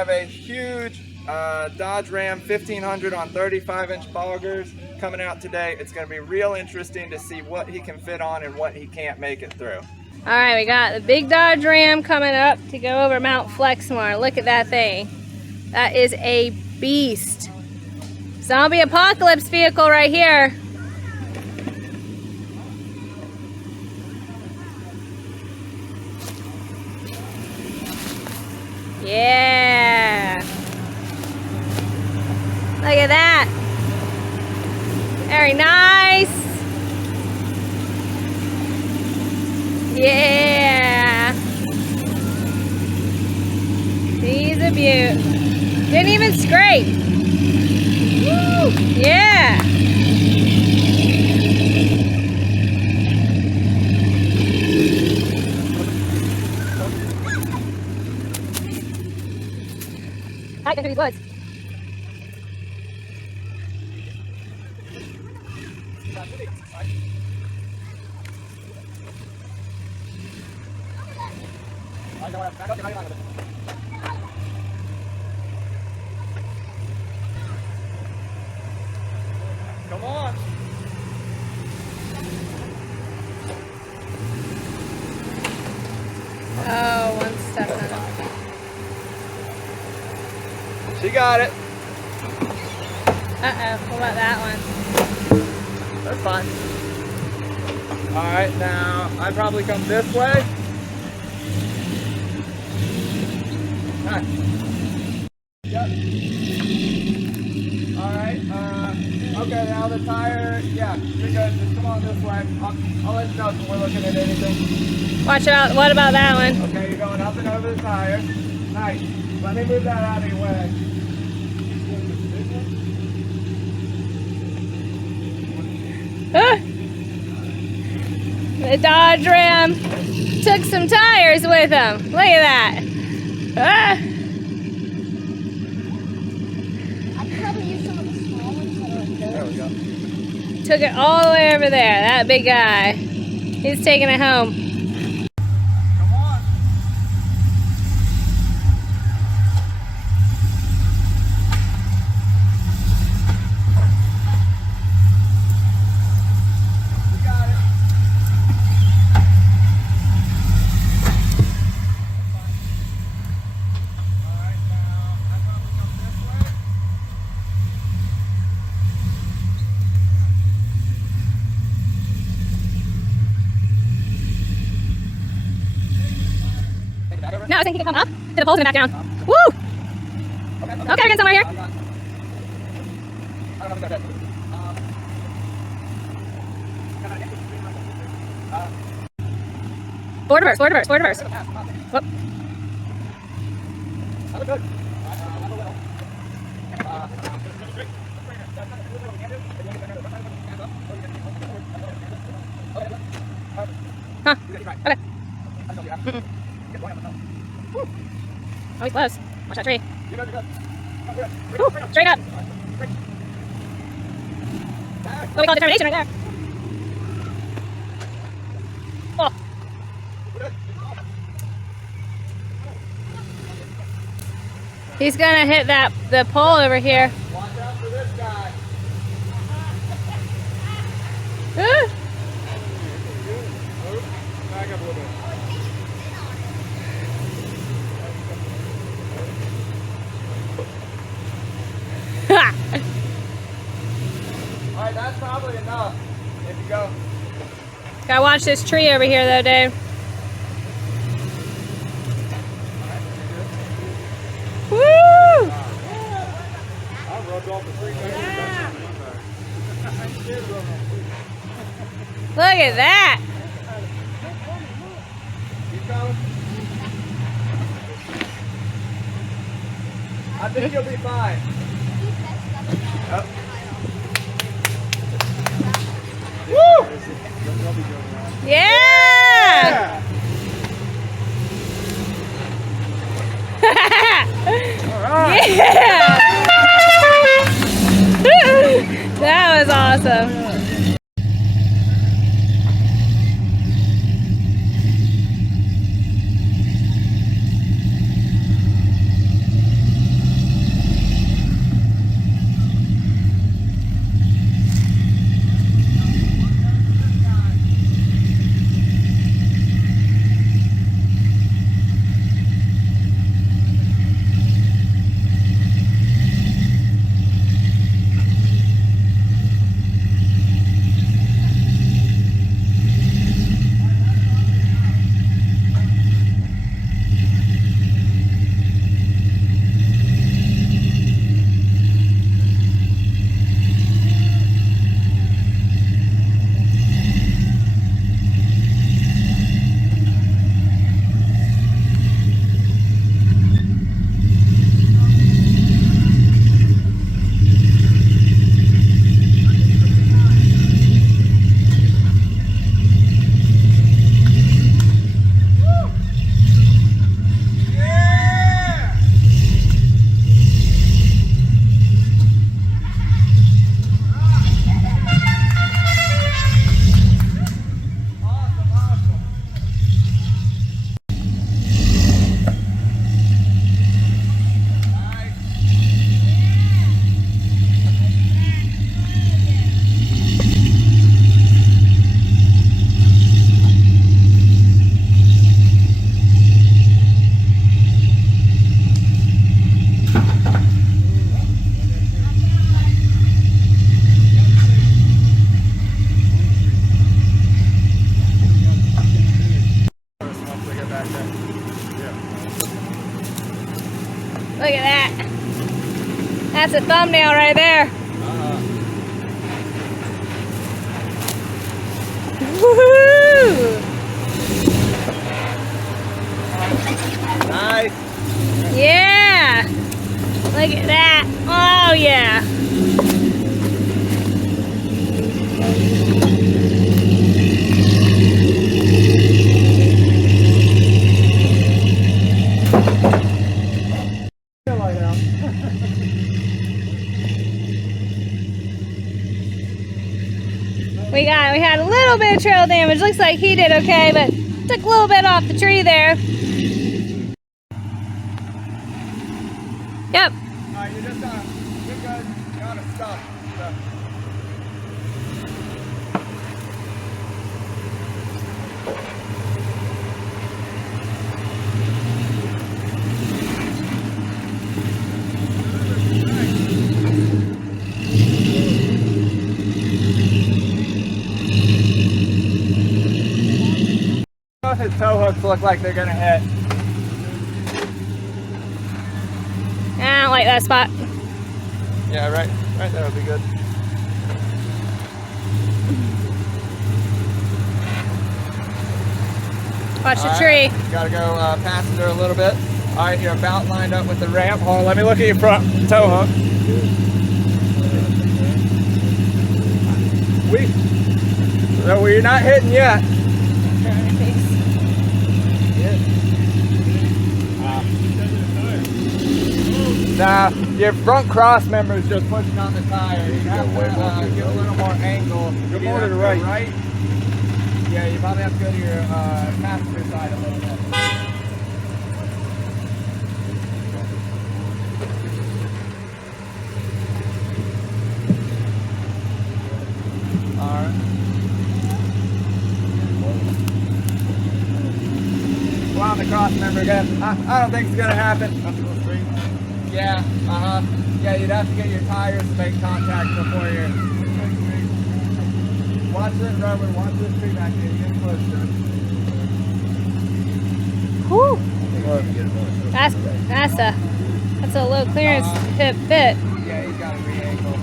have a huge Dodge Ram 1500 on 35-inch boggers coming out today. It's going to be real interesting to see what he can fit on and what he can't make it through. All right, we got the big Dodge Ram coming up to go over Mount Flexmore. Look at that thing. That is a beast. Zombie apocalypse vehicle right here. Yeah. Look at that. Very nice. Yeah. He's a beaut. Didn't even scrape. Woo. Yeah. Hi, into these woods. Come on. Oh, one stuck on it. She got it. Uh-oh, what about that one? That's fine. All right, now I probably come this way. Nice. Yep. All right. Okay, now the tire. Yeah, you're good. Just come on this way. I'll let you know if we're looking at anything. Watch out. What about that one? Okay, you're going up and over the tire. Nice. Let me move that out of your way. The Dodge Ram took some tires with him. Look at that. I could probably use some of the small ones that are like this. There we go. Took it all the way over there. That big guy. He's taking it home. Come on. We got it. All right, now I probably come this way. No, I was thinking he could come up to the poles and then back down. Woo! Okay, we're getting somewhere here. Forward reverse, forward reverse, forward reverse. Whoop. Huh. Okay. Oh, he's close. Watch that tree. Woo, straight up. What we call determination right there. Oh. He's gonna hit the pole over here. Watch out for this guy. Back up a little bit. All right, that's probably enough. If you go. Gotta watch this tree over here though, Dave. Woo! I rubbed off the tree. Look at that. Keep going. I think you'll be fine. Yep. Woo! Yeah! All right. Yeah! That was awesome. That's a thumbnail right there. Woohoo! Nice. Yeah! Look at that. Oh yeah. We had a little bit of trail damage. Looks like he did okay, but took a little bit off the tree there. Yep. Alright, you're just on. You're good. You're on a stop. His tow hooks look like they're gonna hit. I don't like that spot. Yeah, right there would be good. Watch the tree. Gotta go past her a little bit. All right, you're about lined up with the ramp. Hold on, let me look at your front tow hook. So you're not hitting yet. Nah, your front cross member is just pushing on the tire. You have to get a little more angle. Go more to the right. Yeah, you probably have to go to your passenger side a little bit. Alright. Go on the cross member again. I don't think it's gonna happen. Yeah, yeah, you'd have to get your tires to make contact before you're... Watch this rubber, watch this tree back here, you get close to it. Whew. That's a low clearance fit. Yeah, he's got a re-angle.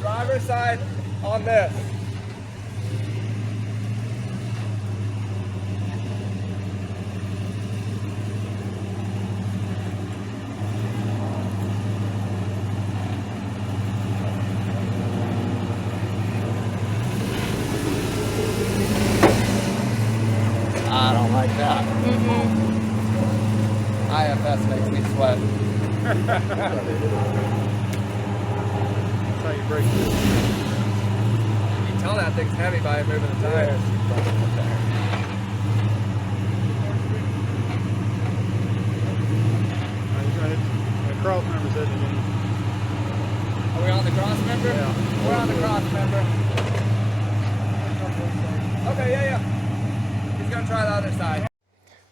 Driver's side on this. I don't like that. IFS makes me sweat. How you break this. You can tell that thing's heavy by moving the tires. The cross member's heading in. Are we on the cross member? Yeah. We're on the cross member. Okay, yeah. He's gonna try the other side.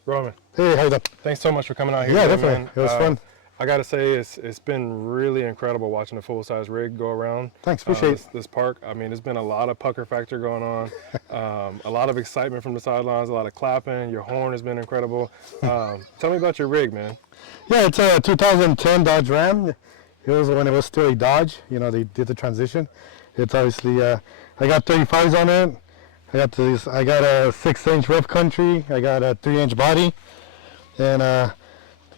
Roman, Hey, how you doing? thanks so much for coming out here. Yeah, today, definitely. man. It was fun. I gotta say, it's been really incredible watching the full-size rig go around. Thanks, appreciate this park. I mean, there's been a lot of pucker factor going on, a lot of excitement from the sidelines, a lot of clapping. Your horn has been incredible. Tell me about your rig, man. Yeah, it's a 2010 Dodge Ram. It was when it was still a Dodge. You know, they did the transition. It's obviously, I got 35s on it. I got a 6-inch rough country. I got a 3-inch body. And I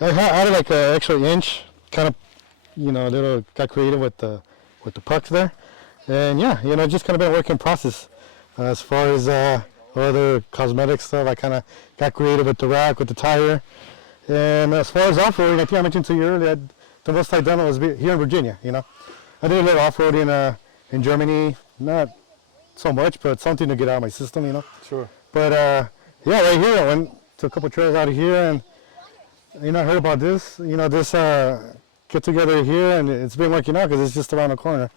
added like an extra inch, kind of, you know, got creative with the pucks there. And yeah, you know, just kind of been a work in process. As far as other cosmetic stuff, I kind of got creative with the rack, with the tire. And as far as off-roading, I think I mentioned to you earlier, the most I've done was here in Virginia, you know. I did a little off-roading in Germany, not so much, but something to get out of my system, you know. Sure. But yeah, right here, I went to a couple trails out of here, and you know, I heard about this, you know, this get together here, and it's been working out because it's just around the corner.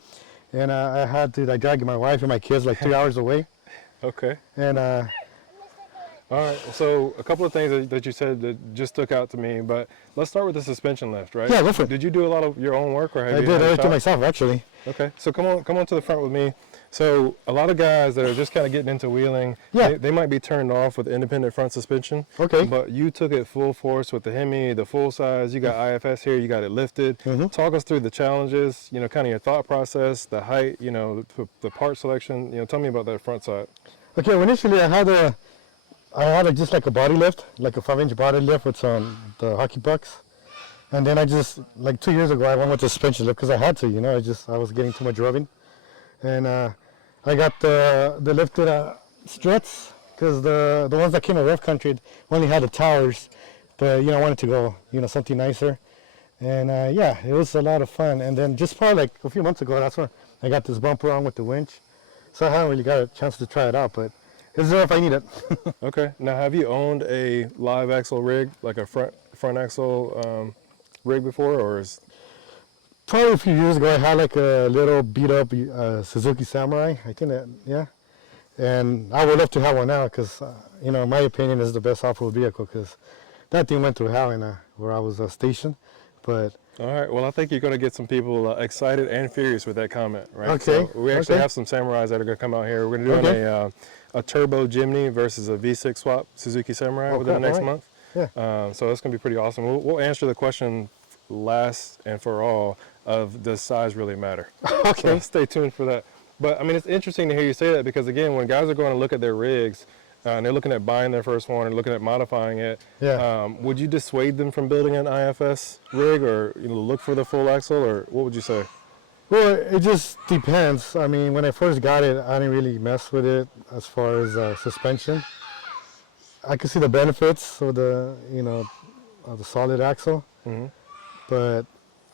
And I had to like drag my wife and my kids like 3 hours away. Okay. And all right. So a couple of things that you said that just stuck out to me, but let's start with the suspension lift, right? Yeah, go for it. Did you do a lot of your own work, or have I you did had a everything shop? myself, actually. Okay. So come on to the front with me. So a lot of guys that are just kind of getting into wheeling, Yeah. they might be turned off with independent front suspension. Okay. But you took it full force with the Hemi, the full size. You got IFS here. You got it lifted. Talk us through the challenges. You know, kind of your thought process, the height. You know, the part selection. You know, tell me about that front side. Okay. Well, initially I had just like a body lift, like a 5-inch body lift with the hockey pucks. And then I just, like 2 years ago, I went with the suspension lift because I had to, you know, I was getting too much rubbing. And I got the lifted struts because the ones that came in rough country only had the towers. But, you know, I wanted to go, you know, something nicer. And yeah, it was a lot of fun. And then just probably like a few months ago, that's when I got this bumper on with the winch. So I haven't really got a chance to try it out, but it's there if I need it. Okay. Now, have you owned a live axle rig, like a front axle rig before, or is? Probably a few years ago, I had like a little beat up Suzuki Samurai. I think that, yeah. And I would love to have one now because, you know, in my opinion, is the best off-road vehicle because that thing went through hell where I was stationed. But All right. Well, I think you're going to get some people excited and furious with that comment, right? Okay. So we actually Okay. have some Samurais that are going to come out here. We're going to do a turbo Jimny versus a V6 swap Suzuki Samurai within the next month. Yeah. So that's going to be pretty awesome. We'll answer the question last and for all of does size really matter? Okay. So stay tuned for that. But I mean, it's interesting to hear you say that because again, when guys are going to look at their rigs and they're looking at buying their first one or looking at modifying it, Yeah. would you dissuade them from building an IFS rig or look for the full axle, or what would you say? Well, it just depends. I mean, when I first got it, I didn't really mess with it as far as suspension. I could see the benefits of the solid axle, but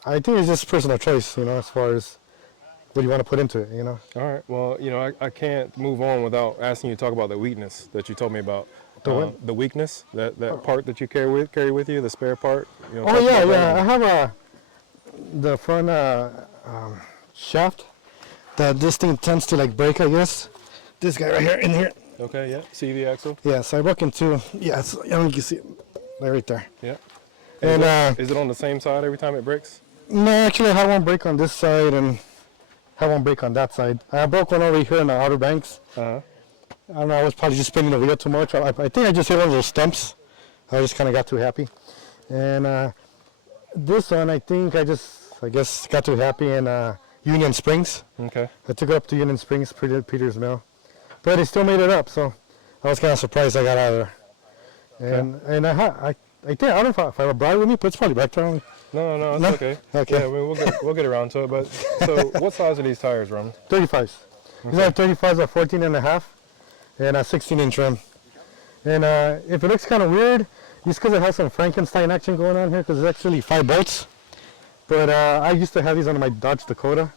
I think it's just personal choice, as far as what you want to put into it, All right. Well, I can't move on without asking you to talk about the weakness that you told me about. The what? The weakness, that part that you carry with you, the spare part. Oh yeah. I have the front shaft that this thing tends to like break, I guess. This guy right here, in here. Okay. Yeah. CV axle. Yeah. So I broke into. Yeah. So, you can see it right there. Yeah. And is it on the same side every time it breaks? No, actually, I had one break on this side and had one break on that side. I broke one over here in the Outer Banks. I don't know, I was probably just spinning the wheel too much. I think I just hit one of those stumps. I just kind of got too happy. And this one, I think I guess got too happy in Union Springs. Okay. I took it up to Union Springs, Peter's Mill. But it still made it up, so I was kind of surprised I got out of there. And I think, I don't know if I have a bride with me, but it's probably back there. No, it's okay. Okay. Yeah, we'll get around to it. But so, what size are these tires, Roman? 35s. These are 35s at 14 and a half and a 16-inch rim. And if it looks kind of weird, it's because it has some Frankenstein action going on here because it's actually 5 bolts. But I used to have these on my Dodge Dakota,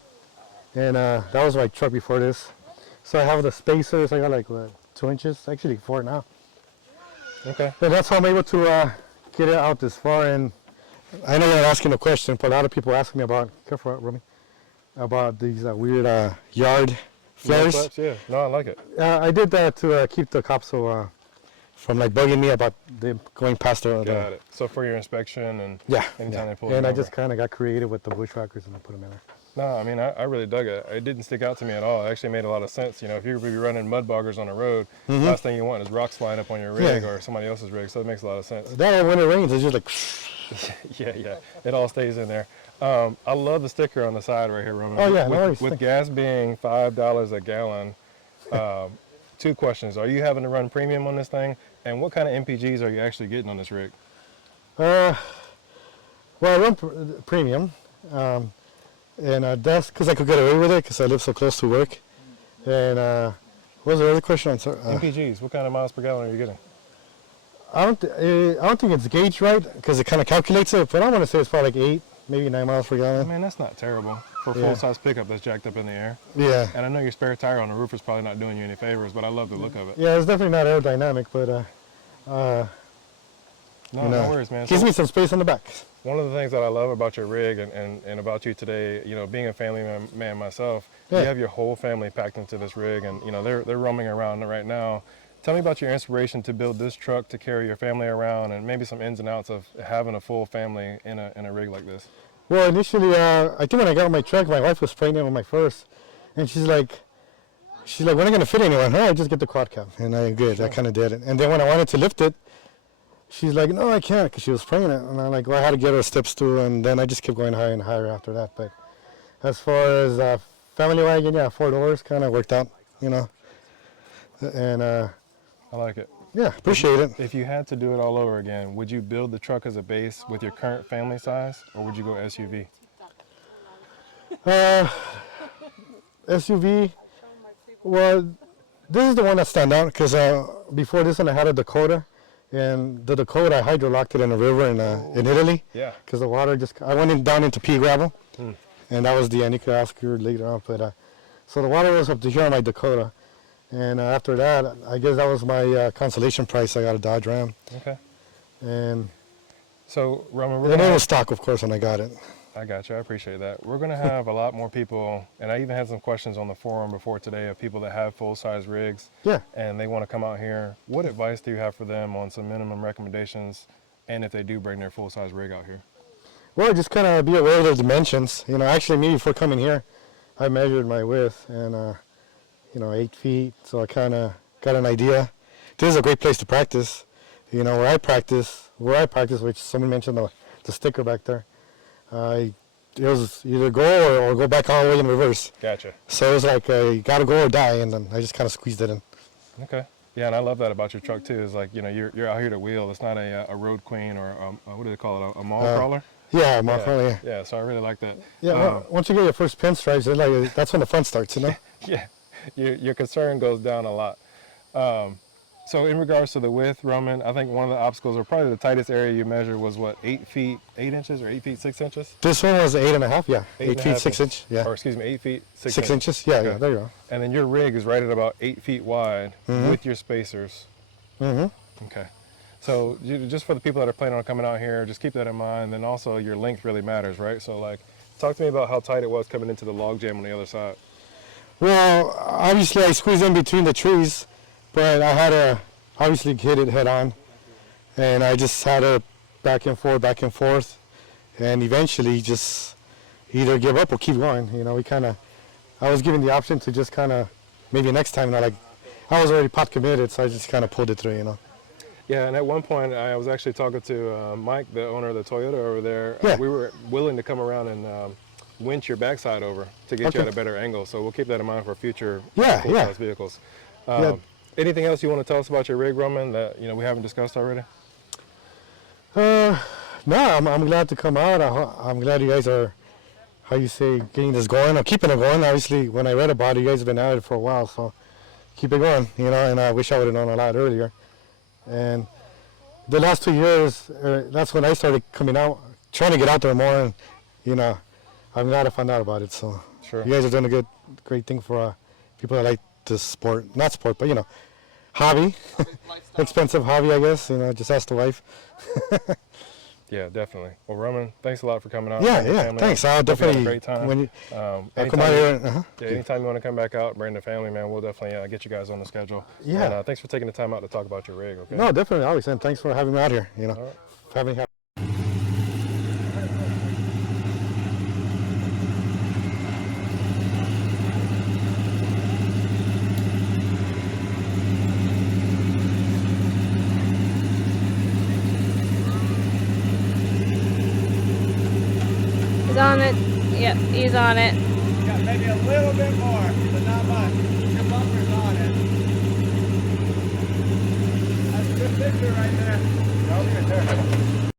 and that was my truck before this. So I have the spacers. I got like 2 inches, actually 4 now. Okay. And that's how I'm able to get it out this far. And I know you're not asking a question, but a lot of people ask me about, careful, Romy, about these weird yard flares. Flaps, yeah. No, I like it. I did that to keep the cops from like bugging me about them going past the. Got it. So for your inspection and anytime they pull and you I over. just kind of got creative with the bushwhackers and I put them in there. No, I mean, I really dug it. It didn't stick out to me at all. It actually made a lot of sense. If you're running mud boggers on the road, the last thing you want is rocks flying up on your rig or somebody else's rig, so it makes a lot of sense. That when it rains, it's just like. Yeah. It all stays in there. I love the sticker on the side right here, Roman. Oh, yeah, With gas being $5 a gallon, 2 questions. Are you having to run premium on this thing? And what kind of MPGs are you actually getting on this rig? Well, I run premium. And that's because I could get away with it because I live so close to work. And what was the other question? I'm sorry. MPGs, what kind of miles per gallon are you getting? I don't think it's gauged right because it kind of calculates it, but I want to say it's probably like 8, maybe 9 miles per I gallon. mean, that's not terrible for a full-size pickup that's jacked up in the air. Yeah. And I know your spare tire on the roof is probably not doing you any favors, but I love the look of it. Yeah, it's definitely not aerodynamic, but No worries, man. Gives me some space on the back. One of the things that I love about your rig and about you today, being a family man myself, you have your whole family packed into this rig, and they're roaming around right now. Tell me about your inspiration to build this truck to carry your family around, and maybe some ins and outs of having a full family in a rig like this. Well, initially, I think when I got my truck, my wife was pregnant with my first, and she's like, she's like, when are you gonna fit anyone? Oh, I just get the quad cab, and I good. I kind of did it. And then when I wanted to lift it, she's like, no, I can't, because she was pregnant. And I'm like, well, I had to get her a step stool, and then I just kept going higher and higher after that. But as far as family wagon, yeah, 4 doors kind of worked out, you know. And I like it. yeah, appreciate it. If you had to do it all over again, would you build the truck as a base with your current family size, or would you go SUV? SUV, well, this is the one that stand out, because before this one I had a Dakota, and the Dakota I hydrolocked it in a river in Italy. Yeah. Because the water I went down into pea gravel, and that was the end. You could ask her later on, but so the water was up to here on my Dakota, and after that, I guess that was my consolation price. I got a Dodge Ram. Okay. And so, Roman, it was stock, of course, when I got it. I got you. I appreciate that. We're going to have a lot more people, and I even had some questions on the forum before today of people that have full-size rigs. Yeah. And they want to come out here. What advice do you have for them on some minimum recommendations, and if they do bring their full-size rig out here? Well, just kind of be aware of the dimensions. You know, actually, me before coming here, I measured my width, and 8 feet. So I kind of got an idea. This is a great place to practice. You know, where I practice, which someone mentioned the sticker back there. It was either go or go back all the way in reverse. Gotcha. So it was like you gotta go or die, and then I just kind of squeezed it in. Okay. Yeah, and I love that about your truck too. Is like, you know, you're out here to wheel. It's not a road queen or what do they call it? A mall crawler. Yeah, mall crawler. Yeah. Yeah. So I really like that. Yeah. Once you get your first pinstripes, that's when the fun starts. You know. Yeah. Your concern goes down a lot. So in regards to the width, Roman, I think one of the obstacles, or probably the tightest area you measured, was what, 8 feet 8 inches or 8 feet 6 inches? This one was 8.5. Yeah. 8 feet 6 inches. Yeah. Or excuse me, 8 feet 6 inches. Yeah. Okay. Yeah. There you go. And then your rig is right at about 8 feet wide with your spacers. Mm-hmm. Okay. So just for the people that are planning on coming out here, just keep that in mind. Then also your length really matters, right? So like, talk to me about how tight it was coming into the log jam on the other side. Well, obviously I squeezed in between the trees, but I had to obviously hit it head on, and I just had to back and forth, and eventually just either give up or keep going. You know, I was given the option to just kind of, maybe next time, I was already pot committed, so I just kind of pulled it through, you know. Yeah, and at one point I was actually talking to Mike, the owner of the Toyota over there. Yeah. We were willing to come around and winch your backside over to get you at a better angle. So we'll keep that in mind for future full-size vehicles. Anything else you want to tell us about your rig, Roman, that we haven't discussed already? No, I'm glad to come out. I'm glad you guys are, getting this going or keeping it going. Obviously, when I read about it, you guys have been at it for a while, so keep it going, and I wish I would have known a lot earlier. And the last 2 years, that's when I started coming out, trying to get out there more, and, I'm glad I found out about it. So sure. You guys are doing a great thing for people that like this sport, not sport, but, hobby, expensive hobby, I guess, just ask the wife. Yeah, definitely. Well, Roman, thanks a lot for coming out. Yeah, thanks. I'll definitely, have a great time. when you I'll come out here. Anytime you want to come back out, bring the family, man, we'll definitely get you guys on the schedule. Yeah. And thanks for taking the time out to talk about your rig, okay? No, definitely, always, and thanks for having me out here, having me. He's on it. Yep, he's on it. Yeah, maybe a little bit more, but not much. Your bumper's on it. That's a good picture right there. Over here.